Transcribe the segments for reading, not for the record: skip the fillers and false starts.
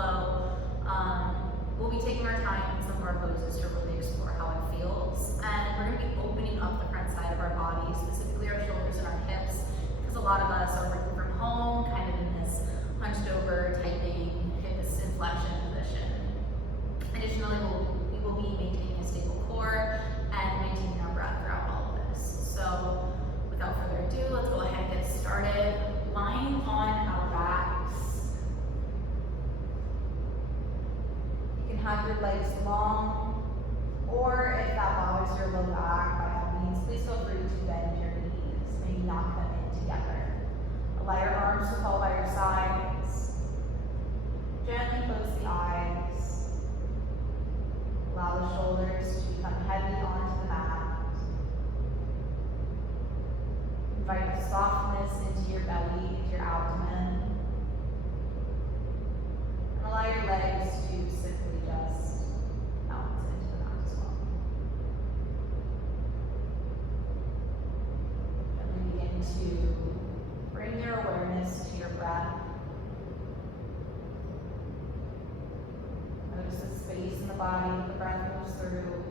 flow. We'll be taking our time in some of our poses to really explore how it feels. And we're gonna be opening up the front side of our body, specifically our shoulders and our hips, because a lot of us are working from home, kind of in this hunched over, typing, hip inflection position. Additionally, we will be maintaining a stable core and maintaining our breath throughout all of this. So without further ado, let's go ahead and get started. Lying on our backs. You can have your legs long, or if that bothers your low back, by all means, please feel free to bend your knees, maybe knock them in together. Allow your arms to fall by your sides. Gently close the eyes. Allow the shoulders to become heavy onto the mat. Invite a softness into your belly, into your abdomen. And allow your legs to simply just bounce into the mat as well. Gently begin to bring your awareness to your breath. Notice the space in the body the breath moves through.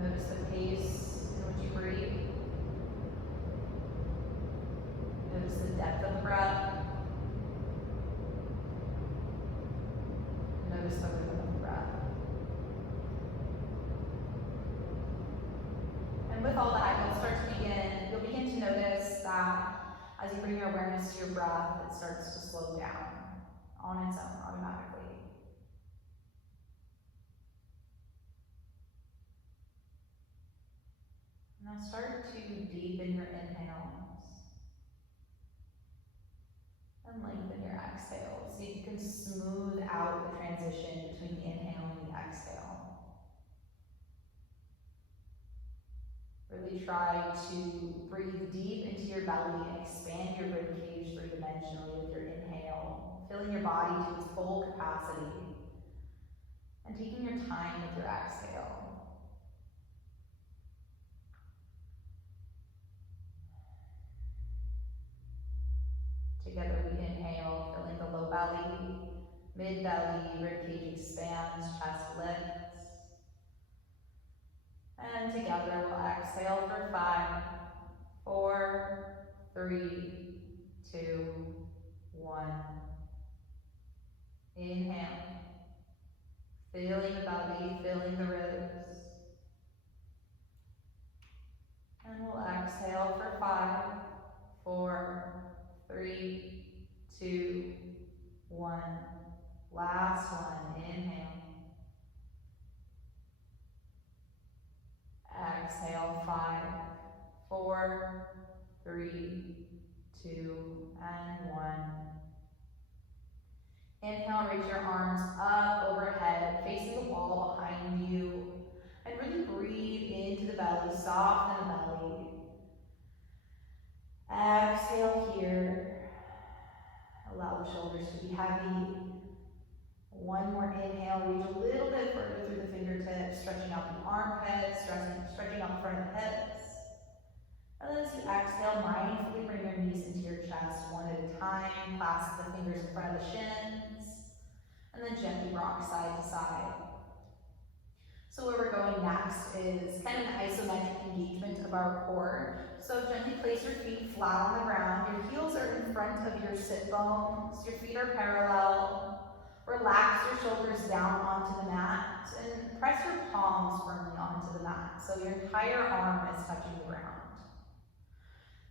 Notice the pace in which you breathe. Notice the depth of the breath. Notice the rhythm of the breath. And with all that, you'll begin to notice that as you bring your awareness to your breath, it starts to slow down on its own automatically. Now start to deepen your inhales and lengthen your exhales so you can smooth out the transition between the inhale and the exhale. Really try to breathe deep into your belly and expand your ribcage three-dimensionally with your inhale, filling your body to its full capacity and taking your time with your exhale. Together we inhale, filling the low belly, mid-belly, ribcage expands, chest lifts. And together we'll exhale for 5, 4, 3, 2, 1. Inhale, filling the belly, filling the ribs. And we'll exhale for 5, 4, 3, 2, 1. Last one, inhale. Exhale, 5, 4, 3, 2, and 1. Inhale, reach your arms up overhead, facing the wall behind you. And really breathe into the belly, soften the belly. Exhale here. Allow the shoulders to be heavy. One more inhale, reach a little bit further through the fingertips, stretching out the armpits, stretching out the front of the hips. And then as you exhale, mindfully bring your knees into your chest one at a time, clasp the fingers in front of the shins, and then gently rock side to side. So where we're going next is kind of an isometric engagement of our core. So gently place your feet flat on the ground. Your heels are in front of your sit bones. Your feet are parallel. Relax your shoulders down onto the mat and press your palms firmly onto the mat so your entire arm is touching the ground.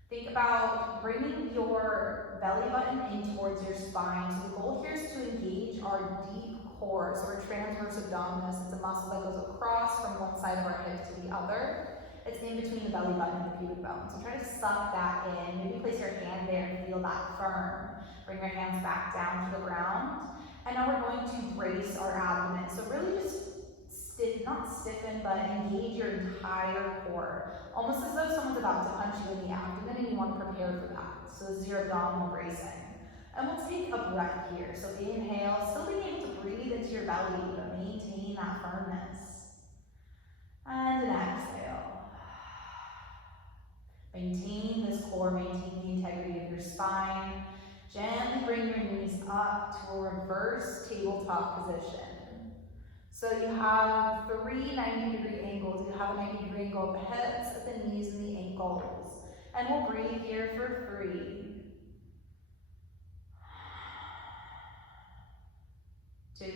Think about bringing your belly button in towards your spine. So the goal here is to engage our deep core, so our transverse abdominis. It's a muscle that goes across from one side of our hip to the other. It's in between the belly button and the pubic bone. So try to suck that in. Maybe place your hand there and feel that firm. Bring your hands back down to the ground. And now we're going to brace our abdomen. So really just not stiffen, but engage your entire core. Almost as though someone's about to punch you in the abdomen and you want to prepare for that. So this is your abdominal bracing. And we'll take a breath here. So inhale, still being able to breathe into your belly, but maintain that firmness. And an exhale. Maintain this core, maintain the integrity of your spine. Gently bring your knees up to a reverse tabletop position. So you have 3 90-degree angles. You have a 90-degree angle at the hips, at the knees, and the ankles. And we'll breathe here for 3, 2,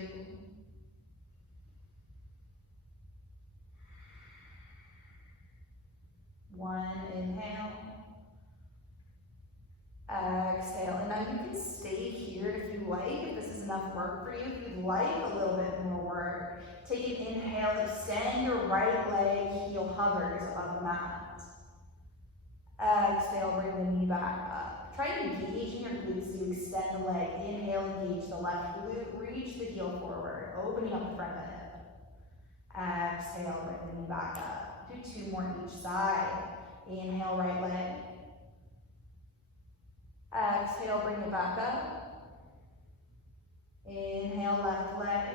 1. Inhale. Exhale. And now you can stay here if you like, if this is enough work for you. If you'd like a little bit more work, take an inhale, extend your right leg, heel hovers above the mat. Exhale, bring the knee back up. Try engaging your glutes as you extend the leg. Inhale, engage the left glute, reach the heel forward, opening up the front of the hip. Exhale, bring the knee back up. Do 2 more each side. Inhale, right leg. Exhale, bring it back up. Inhale, left leg.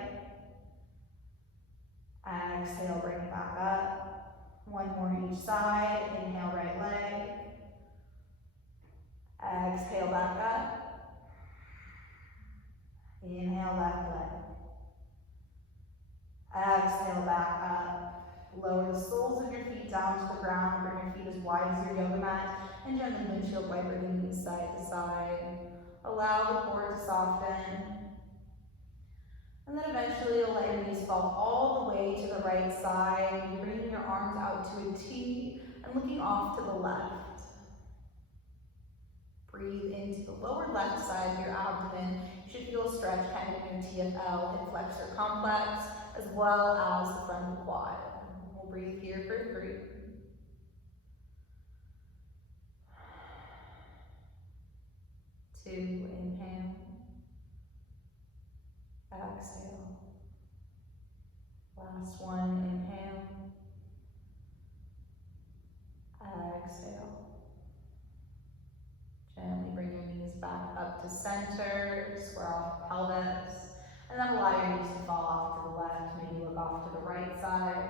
Exhale, bring it back up. 1 more each side. Inhale, right leg. Exhale, back up. Inhale, left leg. Exhale, back up. Lower the soles of your feet down to the ground. Bring your feet as wide as your yoga mat. And gently windshield wiper the knees side to side. Allow the core to soften. And then eventually you'll let your knees fall all the way to the right side. You're bringing your arms out to a T and looking off to the left. Breathe into the lower left side of your abdomen. You should feel a stretch kind of in your TFL, hip flexor complex, as well as the front of the quad. We'll breathe here for 3. 2, inhale. Exhale. Last one, inhale. Exhale. Gently bring your knees back up to center, square off the pelvis, and then allow your knees to fall off to the left, maybe look off to the right side.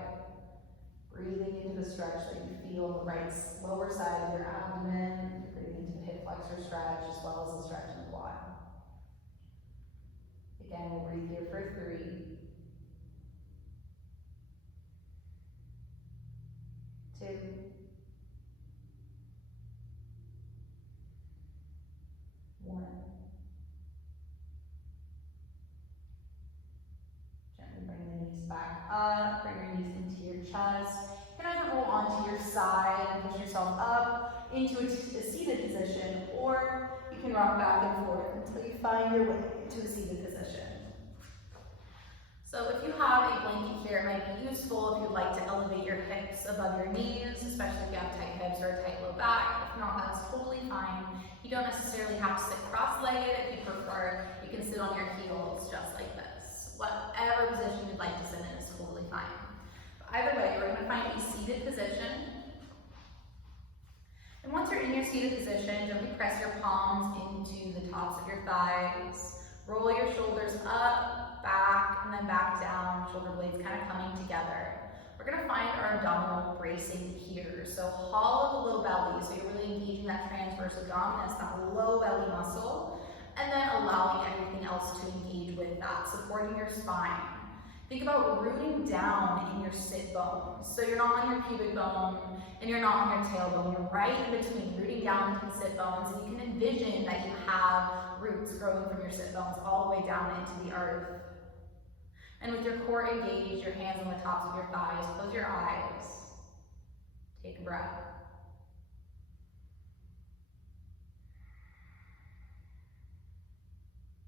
Breathing into the stretch that you feel the right lower side of your abdomen, breathing into the hip flexor stretch as well as the stretch in the quad. Again, we'll breathe here for 3, 2, 1. Gently bring the knees back up, bring your knees into your chest. You can either roll onto your side and push yourself up into a seated position, or you can rock back and forth until you find your way into a seated position. So if you have a blanket here, it might be useful if you'd like to elevate your hips above your knees, especially if you have tight hips or a tight low back. If not, that's totally fine. You don't necessarily have to sit cross-legged. If you prefer, you can sit on your heels just like this. Whatever position you'd like to sit in is totally fine. But either way, we're going to find a seated position. And once you're in your seated position, gently press your palms into the tops of your thighs. Roll your shoulders up, back, and then back down, shoulder blades kind of coming together. We're going to find our abdominal bracing here. So hollow the low belly, so you're really engaging that transverse abdominis, that low belly muscle, and then allowing everything else to engage with that, supporting your spine. Think about rooting down in your sit bones. So you're not on your pubic bone, and you're not on your tailbone. You're right in between, rooting down into the sit bones, and you can envision that you have roots growing from your sit bones all the way down into the earth. And with your core engaged, your hands on the tops of your thighs, close your eyes. Take a breath.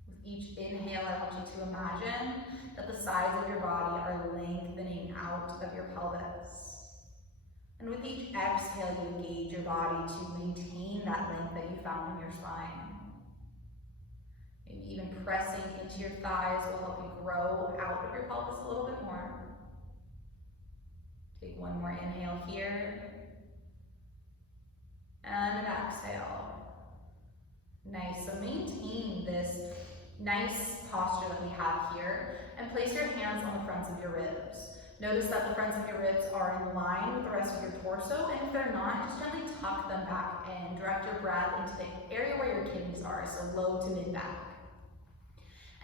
With each inhale, I want you to imagine that the sides of your body are lengthening out of your pelvis. And with each exhale, you engage your body to maintain that length that you found in your spine. Maybe even pressing into your thighs will help you grow out of your pelvis a little bit more. Take one more inhale here. And an exhale. Nice, so maintain this nice posture that we have here, and place your hands on the fronts of your ribs. Notice that the fronts of your ribs are in line with the rest of your torso, and if they're not, just gently tuck them back in. Direct your breath into the area where your kidneys are, so low to mid back.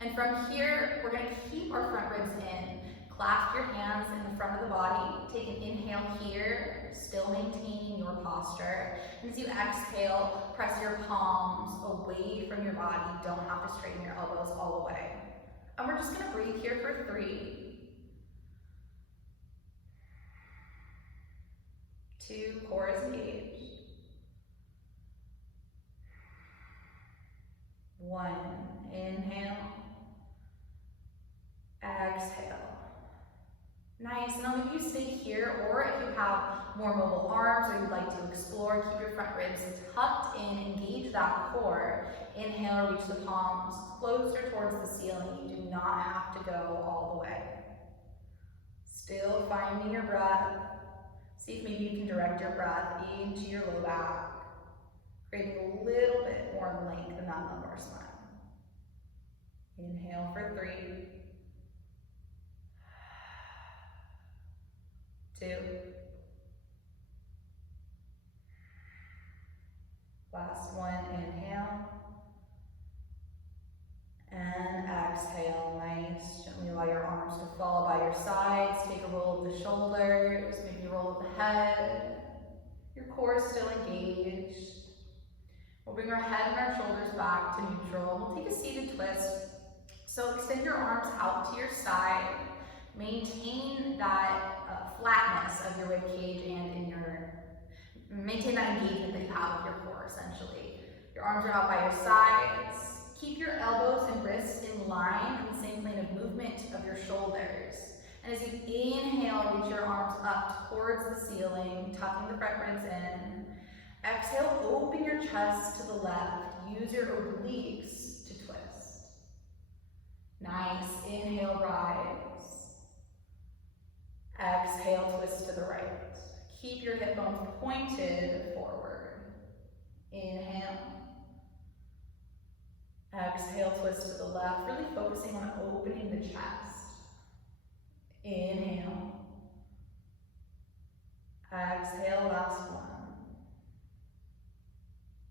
And from here, we're gonna keep our front ribs in. Clasp your hands in the front of the body. Take an inhale here, still maintaining your posture. And as you exhale, press your palms away from your body. You don't have to straighten your elbows all the way. And we're just gonna breathe here for 3, 2, core is engaged. 1, inhale, exhale. Nice, now maybe you stay here, or if you have more mobile arms or you'd like to explore, keep your front ribs tucked in, engage that core. Inhale, reach the palms closer towards the ceiling. You do not have to go all the way. Still finding your breath. See if maybe you can direct your breath into your low back, creating a little bit more length in that lumbar spine. Inhale for 3, 2, last one, inhale, and exhale. Nice, gently allow your arms to fall by your sides, take a roll of the shoulders, maybe roll of the head, your core is still engaged. We'll bring our head and our shoulders back to neutral. We'll take a seated twist. So extend your arms out to your side. Maintain that flatness of your rib cage and maintain that engagement that you have with your core, essentially. Your arms are out by your sides. Keep your elbows and wrists in line on the same plane of movement of your shoulders. And as you inhale, reach your arms up towards the ceiling, tucking the front ribs in. Exhale, open your chest to the left. Use your obliques to twist. Nice, inhale, rise. Exhale, twist to the right. Keep your hip bones pointed forward. Inhale. Exhale, twist to the left, really focusing on opening the chest. Inhale. Exhale, last one.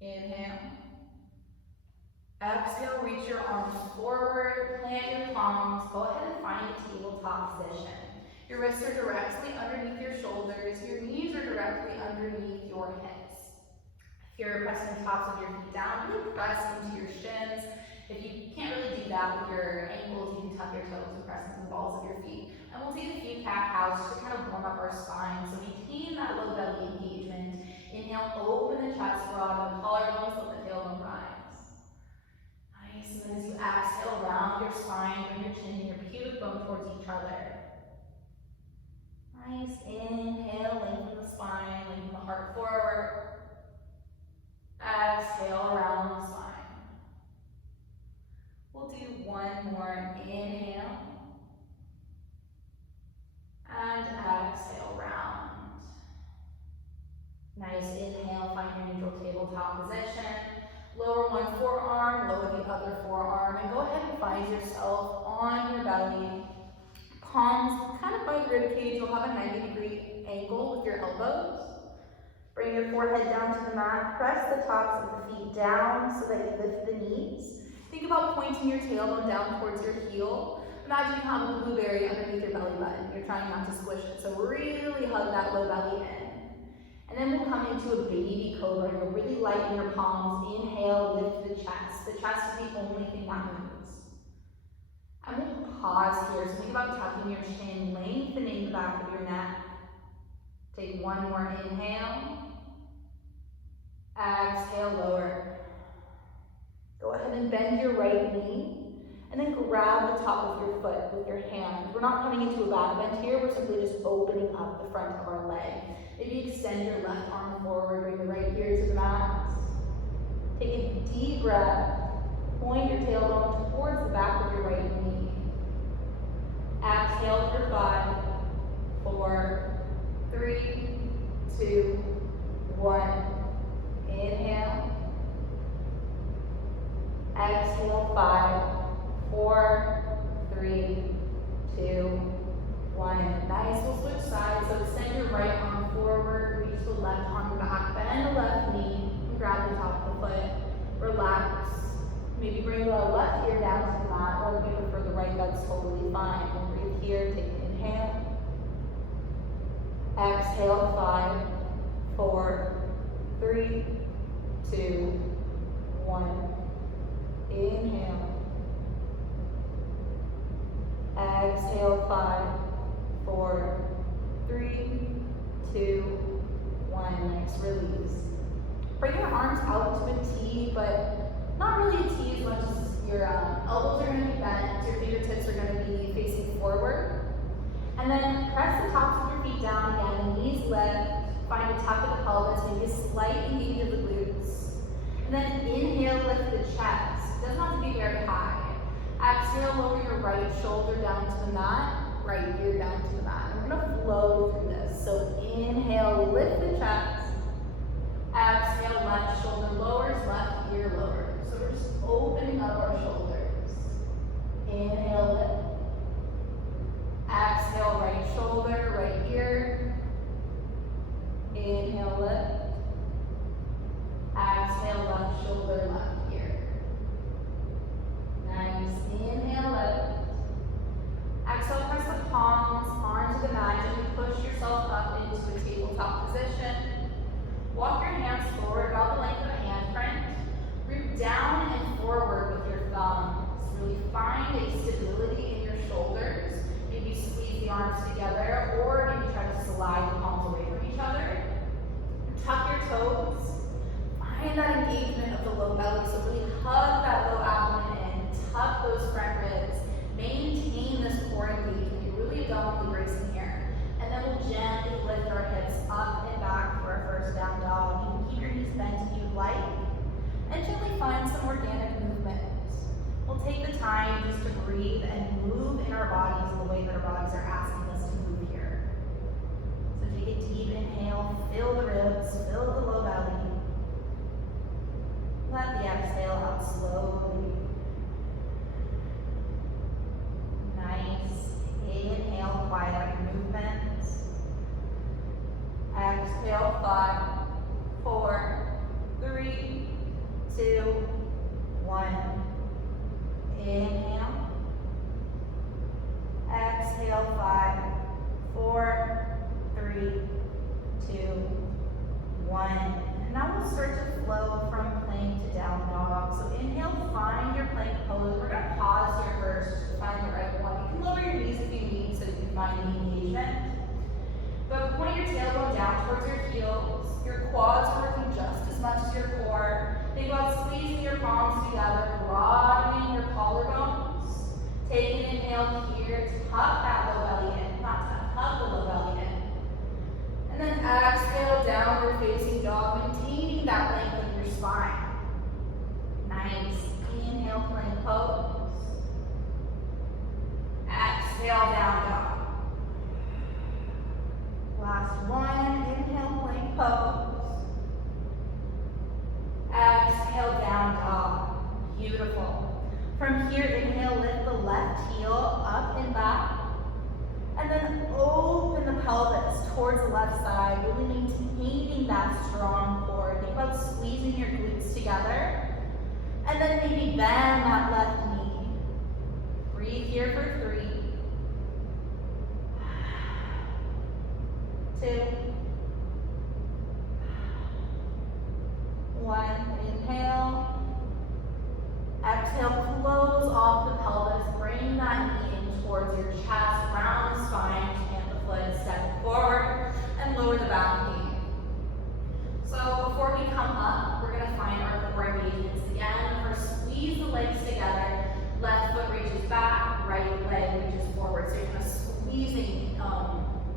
Inhale. Exhale, reach your arms forward, plant your palms, go ahead and find a tabletop position. Your wrists are directly underneath your shoulders, your knees are directly underneath your hips. If you're pressing the tops of your feet down, really press into your shins. If you can't really do that with your ankles, you can tuck your toes and press into the balls of your feet. And we'll take a few cat-cows to kind of warm up our spine. So maintain that low belly engagement. Inhale, open the chest, broaden the collarbones, let the tailbone rise. Nice, and then as you exhale, round your spine, bring your chin and your pubic bone towards each other. Nice, inhale, lengthen the spine, lengthen the heart forward. Exhale, around the spine. We'll do one more, inhale. And exhale, round. Nice, inhale, find your neutral tabletop position. Lower one forearm, lower the other forearm, and go ahead and find yourself on your belly. Palms kind of by the rib cage. You'll have a 90-degree angle with your elbows. Bring your forehead down to the mat. Press the tops of the feet down so that you lift the knees. Think about pointing your tailbone down towards your heel. Imagine you have a blueberry underneath your belly button. You're trying not to squish it, so really hug that low belly in. And then we'll come into a baby cobra. You'll really lighten your palms. Inhale, lift the chest. The chest is the only thing that moves. I'm going to pause here. So think about tucking your chin, lengthening the back of your neck. Take one more inhale. Exhale, lower. Go ahead and bend your right knee. And then grab the top of your foot with your hand. We're not coming into a back bend here. We're simply just opening up the front of our leg. Maybe extend your left arm forward. Bring the right ear to the mat. Take a deep breath. Point your tailbone towards the back of your right knee. Exhale for 5, 4, 3, 2, 1. Inhale. Exhale, 5, 4, 3, 2, 1. Nice, we'll switch sides. So extend your right arm forward, reach the left arm back, bend the left knee, and grab the top of the foot. Relax. Maybe bring the left ear down to the mat, or if you prefer the right, that's totally fine. Breathe here, take an inhale. Exhale, 5, 4, 3, 2, 1. Inhale. Exhale, 5, 4, 3, 2, 1. Nice, release. Bring your arms out to a T, but not really a T as much as your elbows are going to be bent, your fingertips are going to be facing forward. And then press the tops of your feet down again, knees lift, find a tuck of the pelvis, maybe a slight engage of the glutes. And then inhale, lift the chest. It doesn't have to be very high. Exhale, lower your right shoulder down to the mat, right ear down to the mat. And we're going to flow through this. So inhale, lift the chest. Exhale, left shoulder lowers, left ear lowers. So we're just opening up our shoulders. Inhale, lift. Exhale, right shoulder, right ear. Inhale, lift. Exhale, left shoulder, left ear. Nice. Inhale, lift. Exhale, press the palms onto the mat and push yourself up into a tabletop position. Walk your hands forward about the length of a handprint. Root down and forward with your thumbs. Really find a stability in your shoulders. Maybe squeeze the arms together, or maybe try to slide the palms away from each other. Tuck your toes. Find that engagement of the low belly. So really hug that low abdomen in. Tuck those front ribs. Maintain this core engagement. You're really abdominally bracing here. And then we'll gently lift our hips up and back for our first down dog. You can keep your knees bent if you'd like. And gently find some organic movement. We'll take the time just to breathe and move in our bodies the way that our bodies are asking us to move here. So take a deep inhale, fill the ribs, fill the low belly. Let the exhale out slowly. Nice. Inhale, quiet out your movements. Exhale, 5, 4, 3, 2, 1. Inhale. Exhale, 5, 4, 3, 2, 1. And now we'll start to flow from plank to down dog. So inhale, find your plank pose. We're going to pause here first to find the right one. You can lower your knees if you need so you can find the engagement. But point your tailbone down towards your heels. Your quads are working just as much as your core. Think about squeezing your palms together, broadening your collarbones. Take an inhale here, tuck that low belly in, not tuck the low belly in. And then exhale, downward facing dog, maintaining that length of your spine. Nice. Inhale, plank pose. Exhale, down dog. Last one, inhale, plank pose. Exhale, down dog. Beautiful. From here, inhale, lift the left heel up and back. And then open the pelvis towards the left side, really maintaining that strong core. Think about squeezing your glutes together. And then maybe bend that left knee. Breathe here for 3, 2, 1. Inhale. Exhale, close off the pelvis. Bring that knee in towards your chest. Round the spine. Plant the foot. Step forward and lower the back knee. So before we come up, we're going to find our core engagements again. First, squeeze the legs together. Left foot reaches back. Right leg reaches forward. So you're kind of squeezing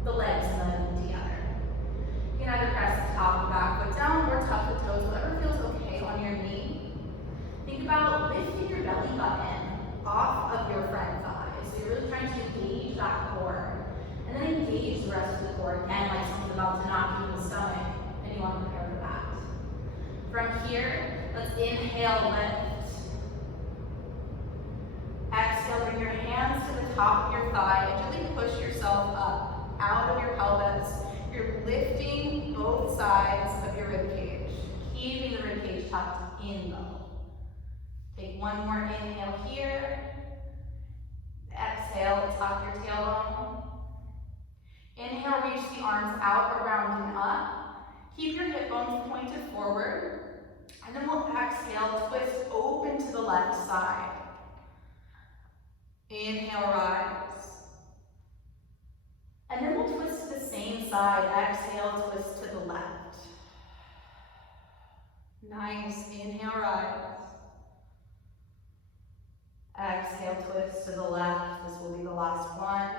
the legs and the knee together. You can either press the top and back foot down or tuck the toes, whatever feels okay on your knee. Think about lifting your belly button off of your front thigh. So you're really trying to engage that core. And then engage the rest of the core. Again, like something's about to knock you in the stomach, and you want to prepare for that. From here, let's inhale, lift. Exhale, bring your hands to the top of your thigh and really push yourself up out of your pelvis. You're lifting both sides of your rib cage, keeping the rib cage tucked in though. Take one more inhale here. Exhale, tuck your tailbone. Inhale, reach the arms out, around, and up. Keep your hip bones pointed forward. And then we'll exhale, twist open to the left side. Inhale, rise. And then we'll twist to the same side. Exhale, twist to the left. Nice. Inhale, rise. Exhale, twist to the left. This will be the last one.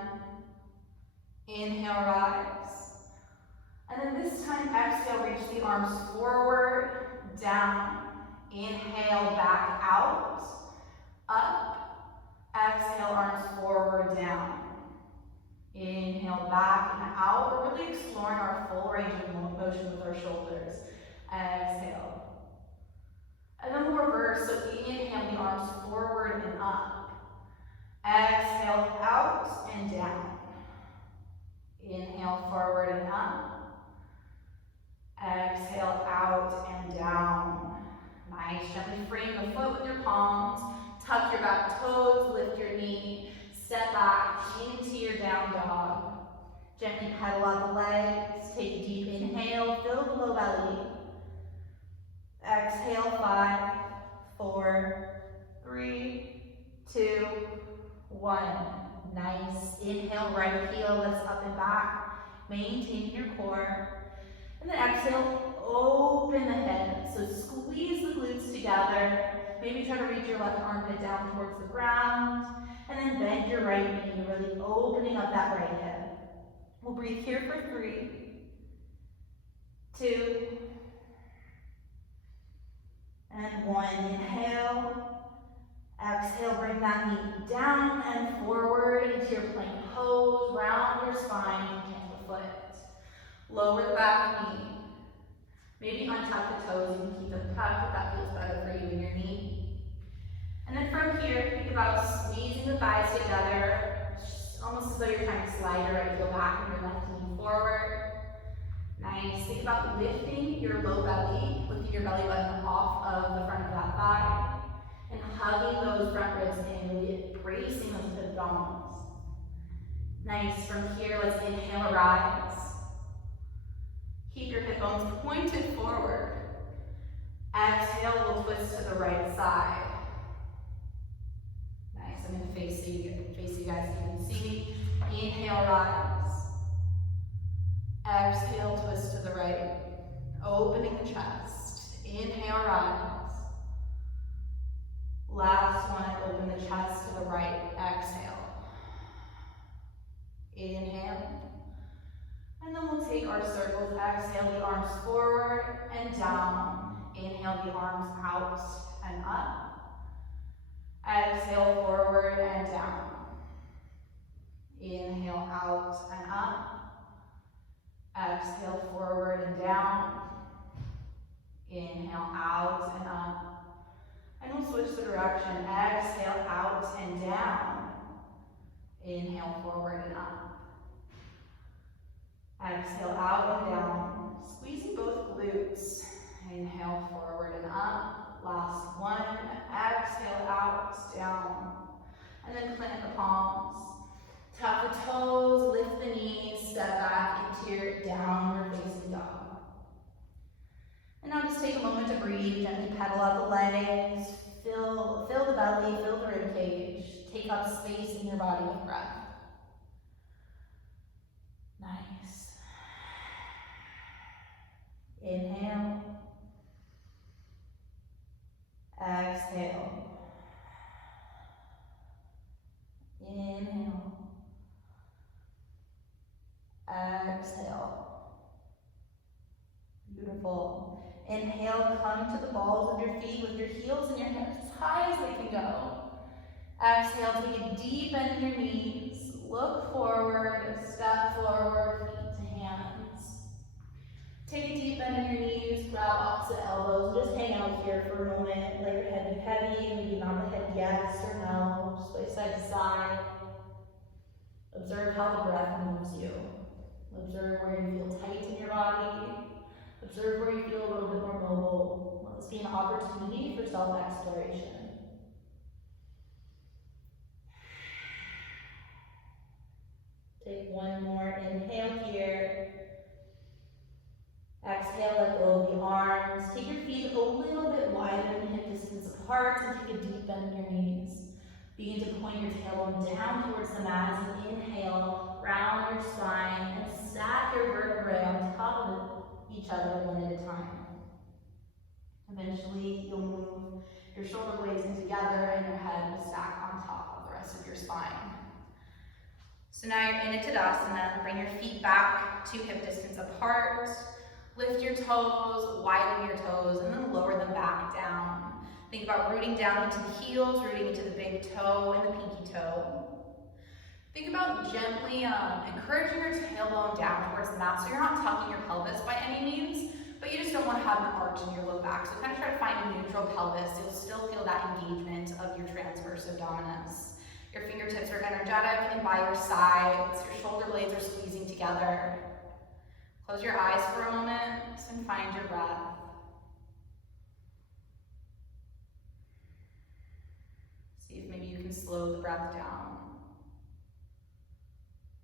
Inhale, rise. And then this time, exhale, reach the arms forward, down. Inhale, back out, up. Exhale, arms forward, down. Inhale, back and out. We're really exploring our full range of motion with our shoulders. Exhale. And then we'll reverse, so inhale the arms forward and up. Exhale, out and down. Inhale, forward and up. Exhale, out and down. Nice. Gently frame the foot with your palms. Tuck your back toes, lift your knee. Step back into your down dog. Gently pedal out the legs. Take a deep inhale, fill the low belly. Exhale, 5, 4, 3, 2, 1. Nice. Inhale, right heel lifts up and back. Maintain your core. And then exhale, open the head. So squeeze the glutes together. Maybe try to reach your left armpit down towards the ground. And then bend your right knee, really opening up that right hip. We'll breathe here for 3, 2, and 1. Inhale. Exhale, bring that knee down and forward into your plank pose. Round your spine, plant the foot. Lower the back knee. Maybe untuck the toes. You can keep them tucked if that feels better for you and your knee. And then from here, think about squeezing the thighs together, almost as though you're trying to slide your right heel back and your left knee forward. Nice. Think about lifting your low belly, lifting your belly button off of the front of that thigh, and hugging those front ribs in, really bracing those abdominals. Nice. From here, let's inhale, rise. Keep your hip bones pointed forward. Exhale, we'll twist to the right side. Nice. I'm going to face you guys so you can see. Inhale, rise. Exhale, twist to the right. Opening the chest. Inhale, rise. Last one, open the chest to the right. Exhale. Inhale. And then we'll take our circles. Exhale the arms forward and down. Inhale the arms out and up. Exhale forward and down. Inhale out and up. Exhale forward and down. Inhale out and up. And we'll switch the direction. Exhale out and down. Inhale forward and up. Exhale out and down. Squeezing both glutes. Inhale forward and up. Last one. Exhale out, down. And then plant the palms. Tap the toes, lift the knees, step back into your downward facing dog. And now just take a moment to breathe, gently pedal out the legs, fill the belly, fill the rib cage, take up space in your body with breath. Nice. Inhale. Exhale. Inhale. Exhale. Beautiful. Inhale, come to the balls of your feet with your heels and your hips as high as they can go. Exhale, take a deep bend in your knees. Look forward, step forward, feet to hands. Take a deep bend in your knees, grab opposite elbows, just hang out here for a moment. Let your head be heavy, maybe nod the head yes or no, just play side to side. Observe how the breath moves you. Observe where you feel tight in your body. Observe where you feel a little bit more mobile. Let this be an opportunity for self-exploration. one more inhale here. Exhale, let go of the arms. Take your feet a little bit wider than hip distance apart and take a deep bend in your knees. Begin to point your tailbone down towards the mat as you inhale, round your spine, and stack your vertebrae on top of each other one at a time. Eventually, you'll move your shoulder blades in together and your head will stack on top of the rest of your spine. So now you're in a Tadasana. Bring your feet back to hip distance apart. Lift your toes, widen your toes, and then lower them back down. Think about rooting down into the heels, rooting into the big toe and the pinky toe. Think about gently encouraging your tailbone down towards the mat, so you're not tucking your pelvis by any means, but you just don't want to have an arch in your low back. So kind of try to find a neutral pelvis. You'll still feel that engagement of your transverse abdominis. Your fingertips are energetic and by your sides. Your shoulder blades are squeezing together. Close your eyes for a moment and find your breath. See if maybe you can slow the breath down.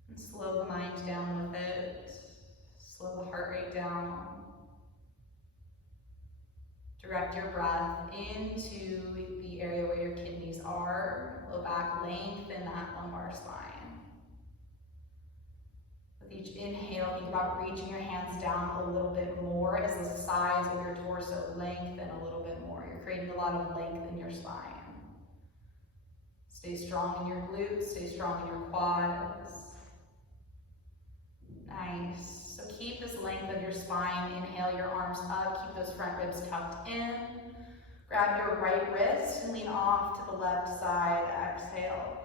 And slow the mind down with it. Slow the heart rate down. Direct your breath into the area where your kidneys are. Low back, lengthen that lumbar spine. With each inhale, think about reaching your hands down a little bit more as the sides of your torso lengthen a little bit more. You're creating a lot of length in your spine. Stay strong in your glutes, stay strong in your quads. Nice. So keep this length of your spine. Inhale your arms up, keep those front ribs tucked in. Grab your right wrist and lean off to the left side. Exhale.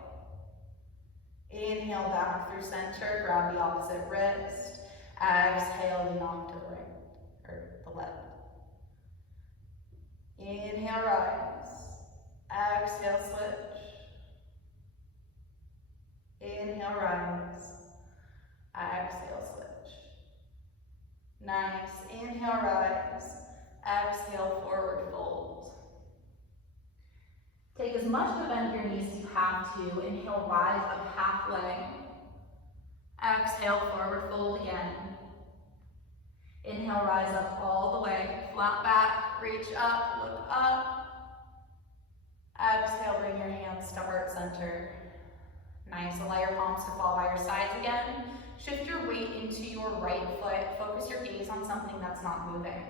Inhale back through center, grab the opposite wrist. Exhale, lean off to the right, or the left. Inhale, rise. Exhale, switch. Inhale, rise. Exhale, switch. Nice. Inhale, rise. Exhale, forward fold. Take as much of a bend of your knees as you have to. Inhale, rise up halfway. Exhale, forward fold again. Inhale, rise up all the way. Flat back, reach up, look up. Exhale, bring your hands to heart center. Nice. Allow your palms to fall by your sides again. Shift your weight into your right foot. Focus your gaze on something that's not moving.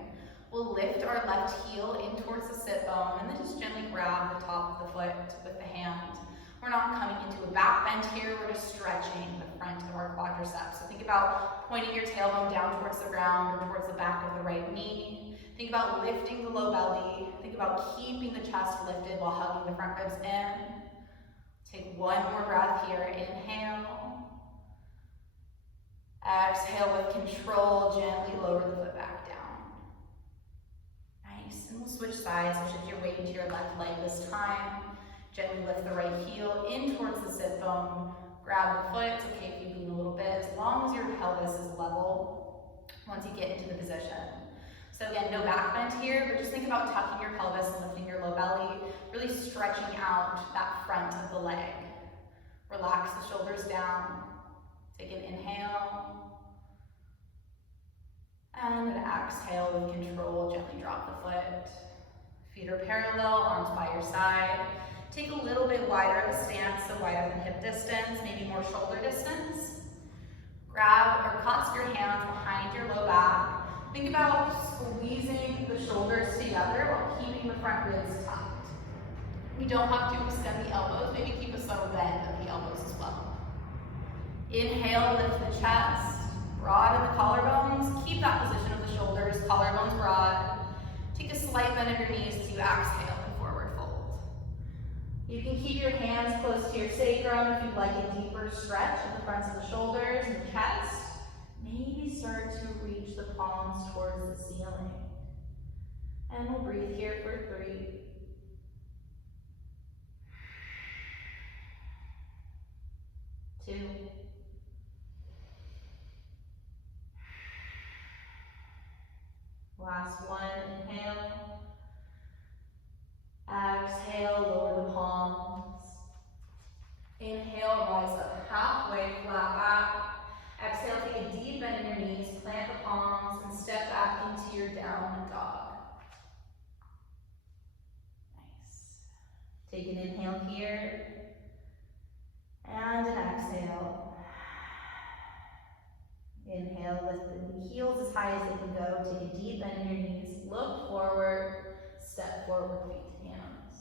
We'll lift our left heel in towards the sit bone and then just gently grab the top of the foot with the hand. We're not coming into a back bend here, we're just stretching the front of our quadriceps. So think about pointing your tailbone down towards the ground or towards the back of the right knee. Think about lifting the low belly. Think about keeping the chest lifted while hugging the front ribs in. Take one more breath here. Inhale. Exhale with control, gently lower the foot back down. Nice, and we'll switch sides. So shift your weight into your left leg this time. Gently lift the right heel in towards the sit bone. Grab the foot, it's okay if you lean a little bit, as long as your pelvis is level once you get into the position. So again, no back bend here, but just think about tucking your pelvis and lifting your low belly, really stretching out that front of the leg. Relax the shoulders down. Take an inhale. And an exhale with control, gently drop the foot. Feet are parallel, arms by your side. Take a little bit wider of a stance, so wider than hip distance, maybe more shoulder distance. Grab or clasp your hands behind your low back. Think about squeezing the shoulders together while keeping the front ribs tucked. You don't have to extend the elbows, maybe keep a subtle bend of the elbows as well. Inhale, lift the chest, broaden the collarbones. Keep that position of the shoulders, collarbones broad. Take a slight bend of your knees as you exhale and forward fold. You can keep your hands close to your sacrum if you'd like a deeper stretch of the fronts of the shoulders and the chest. Maybe start to reach the palms towards the ceiling. And we'll breathe here for 3. 2. Last one, inhale. Exhale, lower the palms. Inhale, rise up halfway, flat back. Take an inhale here, and an exhale. Inhale, lift the heels as high as they can go. Take a deep bend in your knees. Look forward, step forward, feet to hands.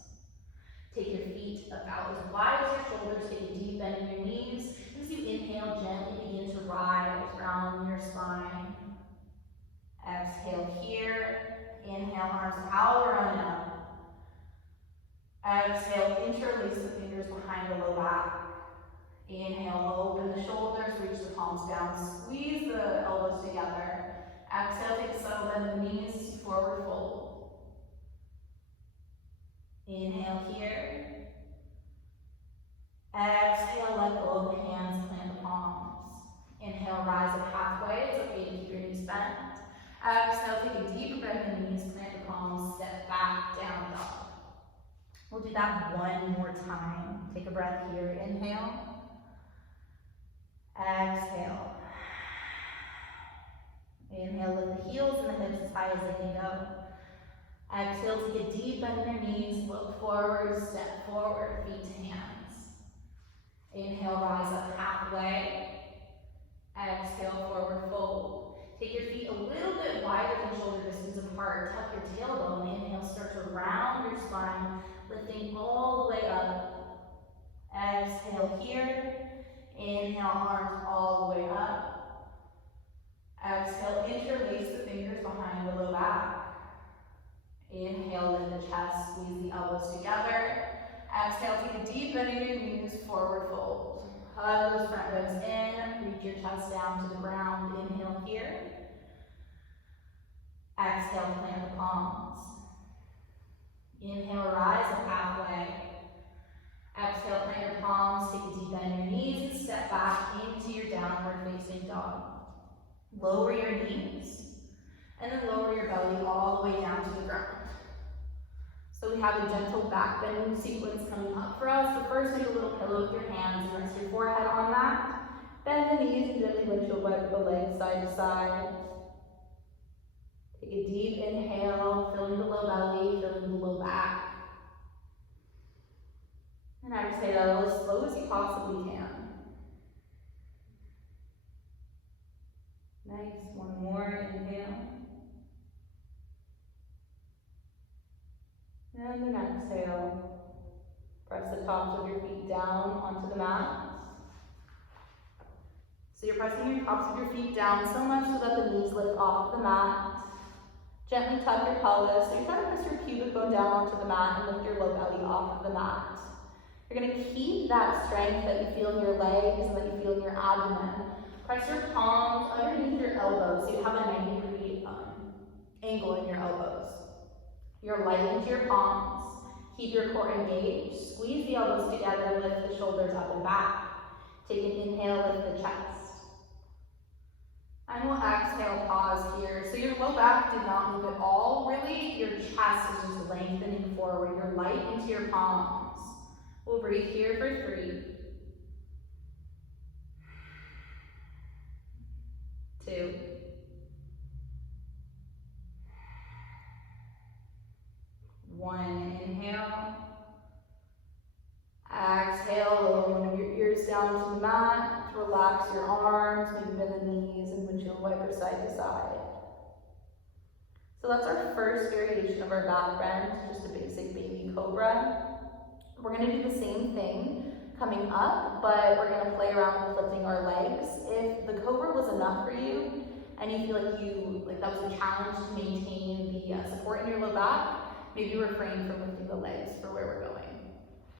Take your feet about as wide as your shoulders. Take a deep bend in your knees. As you inhale, gently begin to rise round your spine. Exhale here. Inhale, arms power on up. Exhale, interlace the fingers behind the low back. Inhale, open the shoulders, reach the palms down, squeeze the elbows together. Exhale, take a subtle bend in the knees, forward fold. Inhale here. Exhale, let go of the hands, plant the palms. Inhale, rise up halfway. It's okay to keep your knees bent. Exhale, take a deep bend in the knees, plant the palms, step back, down dog. We'll do that one more time. Take a breath here. Inhale. Exhale. Inhale, lift the heels and the hips as high as they can go. Exhale, take a deep bend in your knees, look forward, step forward, feet to hands. Inhale, rise up halfway. Exhale, forward fold. Take your feet a little bit wider than shoulder distance apart. Tuck your tailbone. Inhale, start to round your spine, lifting all the way up. Exhale here. Inhale, arms all the way up. Exhale, interlace the fingers behind the low back. Inhale, lift the chest, squeeze the elbows together. Exhale, take a deep bend in your knees, forward fold. Hug those front ribs in, reach your chest down to the ground. Inhale here. Exhale, plant the palms. Inhale, rise up halfway. Exhale, plant your palms, take a deep bend in your knees, and step back into your downward facing dog. Lower your knees, and then lower your belly all the way down to the ground. So we have a gentle back bending sequence coming up for us. So first, take a little pillow with your hands, rest your forehead on that. Bend the knees and gently windshield wipe the legs side to side. Take a deep inhale, filling the low belly, filling the low back. And exhale as slow as you possibly can. Nice, one more, inhale. And then exhale. Press the tops of your feet down onto the mat. So you're pressing your tops of your feet down so much so that the knees lift off the mat. Gently tuck your pelvis. So you're trying to press your pubic bone down onto the mat and lift your low belly off of the mat. You're going to keep that strength that you feel in your legs and that you feel in your abdomen. Press your palms underneath your elbows so you have a 90-degree angle in your elbows. You're light into your palms. Keep your core engaged. Squeeze the elbows together, lift the shoulders up and back. Take an inhale, lift the chest. And we'll exhale, pause here. So your low back did not move at all, really. Your chest is just lengthening forward. You're light into your palms. We'll breathe here for 3, 2, 1. Inhale. Exhale, lower one of your ears down to the mat. Relax your arms, maybe bend the knees, and windshield wiper side to side. So that's our first variation of our back bend, just a basic baby cobra. We're going to do the same thing coming up, but we're going to play around with lifting our legs. If the cobra was enough for you, and you feel like that was a challenge to maintain the support in your low back, maybe refrain from lifting the legs for where we're going.